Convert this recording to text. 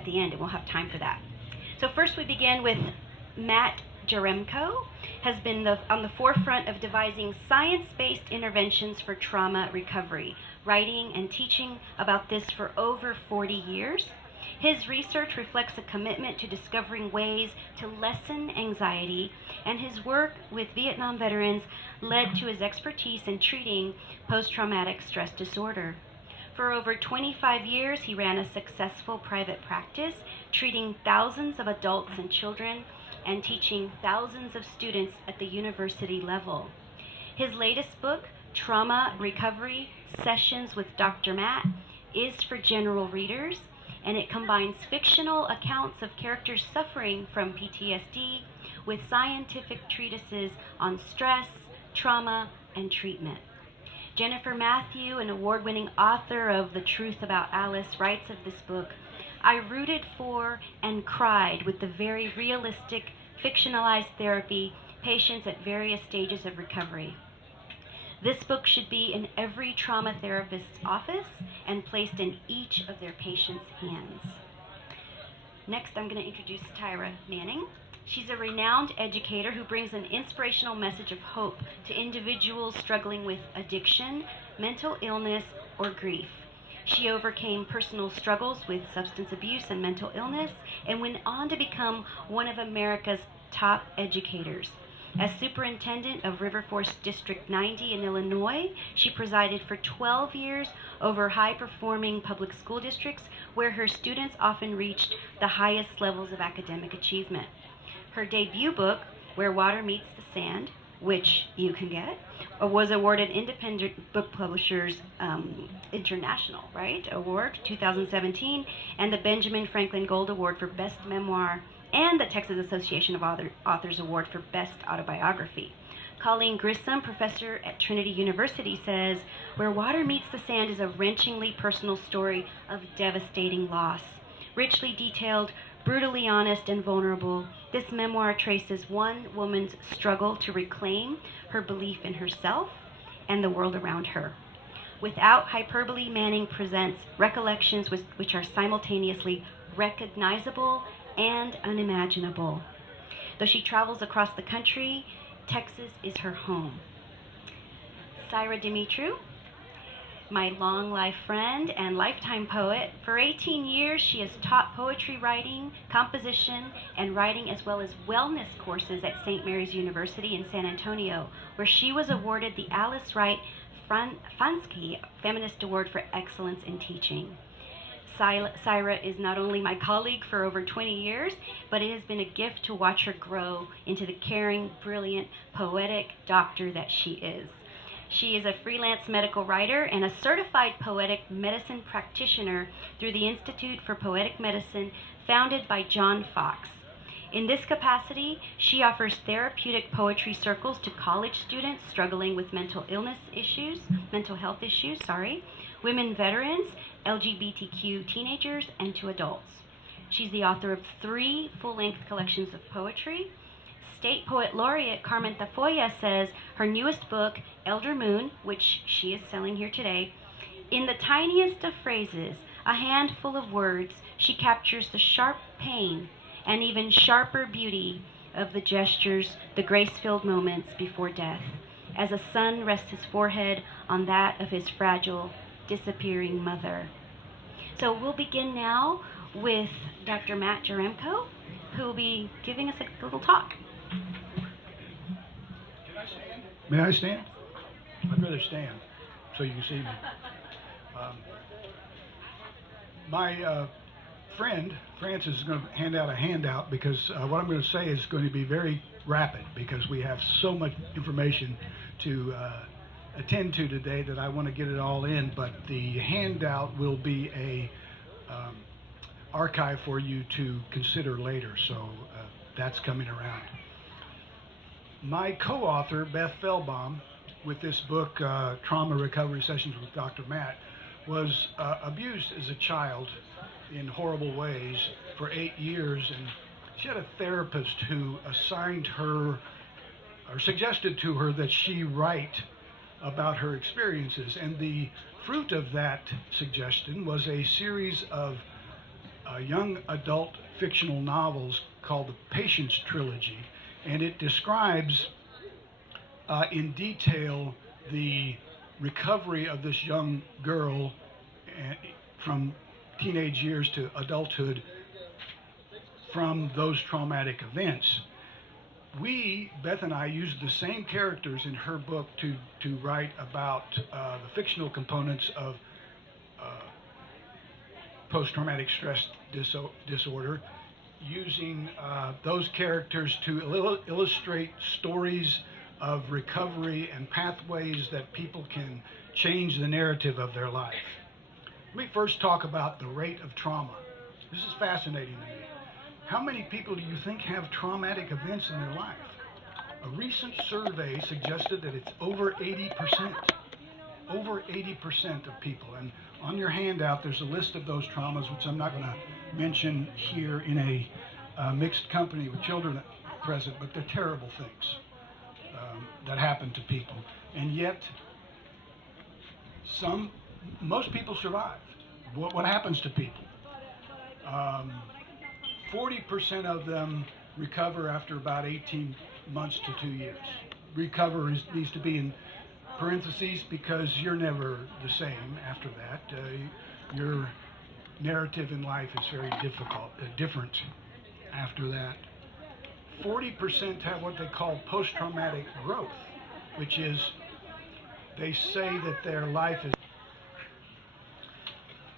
at the end, and we'll have time for that. So first we begin with Matt Jaremko has been on the forefront of devising science-based interventions for trauma recovery, writing and teaching about this for over 40 years. His research reflects a commitment to discovering ways to lessen anxiety, and his work with Vietnam veterans led to his expertise in treating post-traumatic stress disorder. For over 25 years, he ran a successful private practice, treating thousands of adults and children and teaching thousands of students at the university level. His latest book, Trauma Recovery Sessions with Dr. Matt, is for general readers, and it combines fictional accounts of characters suffering from PTSD with scientific treatises on stress, trauma, and treatment. Jennifer Matthew, an award-winning author of The Truth About Alice, writes of this book, "I rooted for and cried with the very realistic, fictionalized therapy patients at various stages of recovery. This book should be in every trauma therapist's office and placed in each of their patients' hands." Next, I'm going to introduce Tyra Manning. She's a renowned educator who brings an inspirational message of hope to individuals struggling with addiction, mental illness, or grief. She overcame personal struggles with substance abuse and mental illness and went on to become one of America's top educators. As superintendent of River Forest District 90 in Illinois, she presided for 12 years over high-performing public school districts where her students often reached the highest levels of academic achievement. Her debut book, Where Water Meets the Sand, which you can get, was awarded Independent Book Publishers International, Award 2017, and the Benjamin Franklin Gold Award for Best Memoir, and the Texas Association of Authors Award for Best Autobiography. Colleen Grissom, professor at Trinity University, says, "Where Water Meets the Sand is a wrenchingly personal story of devastating loss. Richly detailed, brutally honest, and vulnerable, this memoir traces one woman's struggle to reclaim her belief in herself and the world around her. Without hyperbole, Manning presents recollections which are simultaneously recognizable and unimaginable. Though she travels across the country, Texas is her home." Syra Dimitru, my long life friend and lifetime poet. For 18 years, she has taught poetry writing, composition, and writing, as well as wellness courses at St. Mary's University in San Antonio, where she was awarded the Alice Wright Fansky Feminist Award for Excellence in Teaching. Syra is not only my colleague for over 20 years, but it has been a gift to watch her grow into the caring, brilliant, poetic doctor that she is. She is a freelance medical writer and a certified poetic medicine practitioner through the Institute for Poetic Medicine, founded by John Fox. In this capacity, she offers therapeutic poetry circles to college students struggling with mental health issues, women veterans, LGBTQ teenagers, and to adults. She's the author of 3 full-length collections of poetry. State Poet Laureate Carmen Tafoya says her newest book, Elder Moon, which she is selling here today, "In the tiniest of phrases, a handful of words, she captures the sharp pain and even sharper beauty of the gestures, the grace-filled moments before death, as a son rests his forehead on that of his fragile, disappearing mother." So we'll begin now with Dr. Matt Jaremko, who will be giving us a little talk. Can I stand? May I stand? I'd rather stand so you can see me. My friend, Francis, is going to hand out a handout because what I'm going to say is going to be very rapid because we have so much information to attend to today that I want to get it all in, but the handout will be a archive for you to consider later, so that's coming around. My co-author, Beth Fehlbaum, with this book, Trauma Recovery Sessions with Dr. Matt, was abused as a child in horrible ways for 8 years, and she had a therapist who assigned her or suggested to her that she write about her experiences, and the fruit of that suggestion was a series of young adult fictional novels called the Patience Trilogy, and it describes in detail the recovery of this young girl from teenage years to adulthood from those traumatic events. Beth and I, used the same characters in her book to write about the fictional components of post-traumatic stress disorder, using those characters to illustrate stories of recovery and pathways that people can change the narrative of their life. Let me first talk about the rate of trauma. This is fascinating to me. How many people do you think have traumatic events in their life? A recent survey suggested that it's over 80%. Over 80% of people. And on your handout, there's a list of those traumas, which I'm not going to mention here in a mixed company with children present, but they're terrible things that happen to people. And yet, most people survive. What happens to people? 40% of them recover after about 18 months to 2 years. Recover needs to be in parentheses because you're never the same after that. Your narrative in life is very different after that. 40% have what they call post-traumatic growth, which is they say that their life is